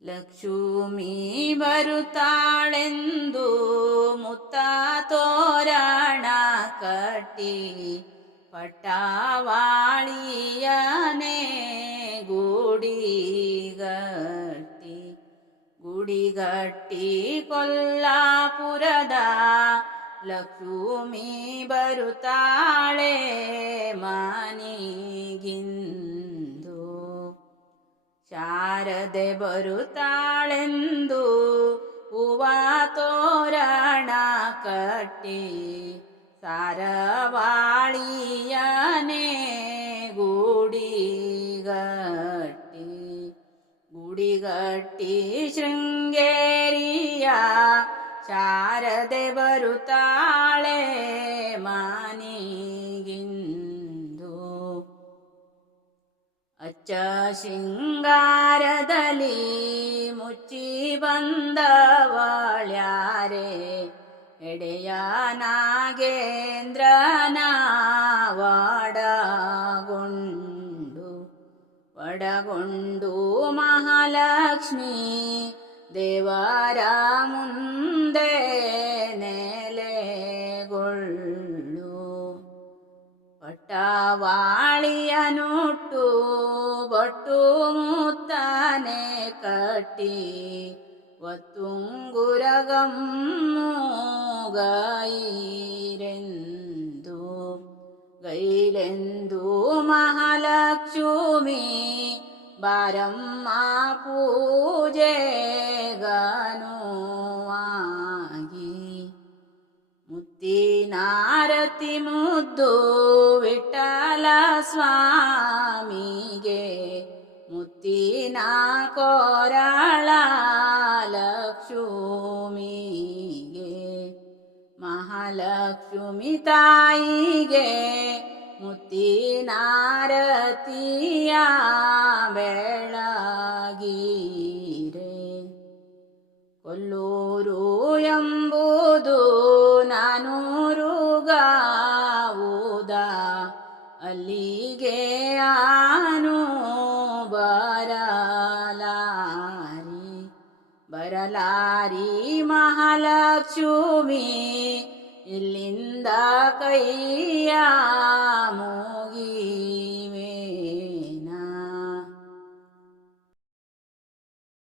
ಲಕ್ಷ್ಮೀ ಬರುತ್ತಾಳೆಂದು ಮುತ್ತ ತೋರಣ ಕಟ್ಟಿ ಪಟ್ಟಾವಾಳಿಯನೇ ಗೂಡಿಗಟ್ಟಿ ಗುಡಿಗಟ್ಟಿ ಕೊಲ್ಲಾಪುರದ ಲಕ್ಷ್ಮೀ ಬರುತ್ತಾಳೆ ಮನಿಗಿಂದು ಶಾರದೆ ಬರುತ್ತಾಳೆಂದು ಹೂವ ತೋರಣ ಕಟ್ಟಿ ಸಾರವಾಳಿಯನೇ ಗೂಡಿಗಟ್ಟಿ ಗುಡಿಗಟ್ಟಿ ಶೃಂಗೇರಿಯ ಶಾರದೆ ಬರುತ್ತಾಳೆ ಅಚ್ಚ ಶೃಂಗಾರದಲ್ಲಿ ಮುಚ್ಚಿ ಬಂದವಳ್ಯಾರೆ ಎಡೆಯ ನಾಗೇಂದ್ರನ ಒಡಗೊಂಡು ಒಡಗೊಂಡು ಮಹಾಲಕ್ಷ್ಮಿ ದೇವರ ಮುಂದೆ ഒട്ടവാളിയനൊട്ടു ഒട്ടുമൂത്താനെ കട്ടി. ഒത്തുങ്കുരകം മൂകയിരെന്തു? ഗൈലെന്തു മഹാലക്ഷ്മി? ബാരമ്മ പൂജ ഗനുവാ ಮುತ್ತಿನಾರತಿ ಮುದ್ದು ವಿಠಲ ಸ್ವಾಮಿಗೆ ಮುತ್ತಿನ ಕೋರಳ ಲಕ್ಷ್ಮಿಗೆ ಮಹಾಲಕ್ಷ್ಮಿ ತಾಯಿಗೆ ಮುತ್ತಿನಾರತಿಯ ಬೆಳಗೀರೆ ಕೊಲ್ಲೂರು ಎಂಬುದು ಅಲ್ಲಿಗೆ ಆನು ಬರಲಾರಿ ಬರಲಾರಿ ಮಹಾಲಕ್ಷ್ಮಿ ಇಲ್ಲಿಂದ ಕೈಯ ಮುಗಿ